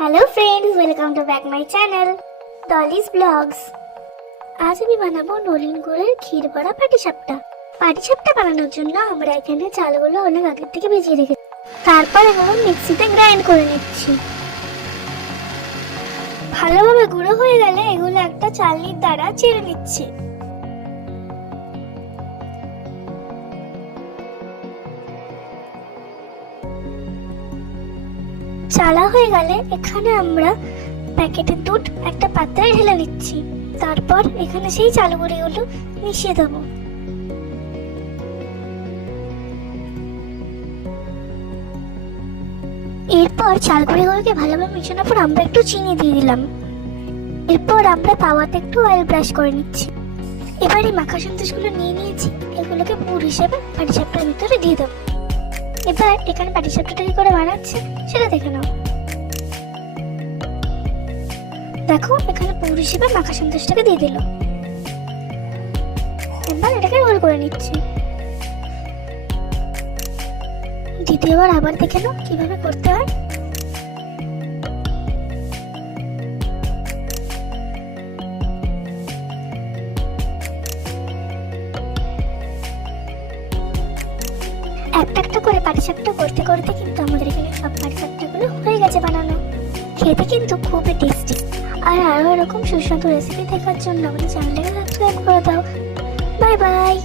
Hello friends, welcome to back my channel Dolly's blogs. আজ আমি বানাবো নলেন গুড়ের ক্ষীর ভরা পাটিসাপটা। পাটিসাপটা বানানোর জন্য আমরা এখানে চালগুলো অনেক আগের থেকে ভিজিয়ে রেখেছি। তারপর এগুলো মিক্সিতে গ্রাইন্ড করে নিচ্ছি। ভালোভাবে গুঁড়ো হয়ে গেলে এগুলো একটা চালনির দ্বারা চেড়ে নিচ্ছি। চালা হয়ে গেলে এখানে আমরা প্যাকেটের দুধ একটা পাত্রে ঢেলে নিচ্ছি। তারপর এখানে সেই চালগুড়িগুলো মিশিয়ে দেবো। এরপর চালগুড়িগুলোকে ভালোভাবে মেশানোর পর আমরা একটু চিনি দিয়ে দিলাম। এরপর আমরা তাওয়াতে একটু অয়েল ব্রাশ করে নিচ্ছি। এবার এই মাখা সন্দেশগুলো নিয়ে নিয়েছি, এগুলোকে পুর হিসেবে পাটিসাপটার ভিতরে দিয়ে দেবো। এবার এখানে পাটিসাপটাটা কি করে বানাচ্ছে সেটা দেখে নাও। দেখো, এখানে পুর হিসেবে মাখা সন্দেশটাকে দিয়ে দিল। এবার এটাকে রোল করে নিচ্ছি। দ্বিতীয়বার আবার দেখে নাও কিভাবে করতে হয়। একটা একটা করে পাটিসাপটা করতে করতে কিন্তু আমাদের এখানে সব পাটিসাপটাগুলো হয়ে গেছে বানানো। খেতে কিন্তু খুবই টেস্টি। আর আরো এরকম সুস্বাদু রেসিপি দেখার জন্য আমাদের চ্যানেলটাকে সাবস্ক্রাইব করে দাও। Bye bye.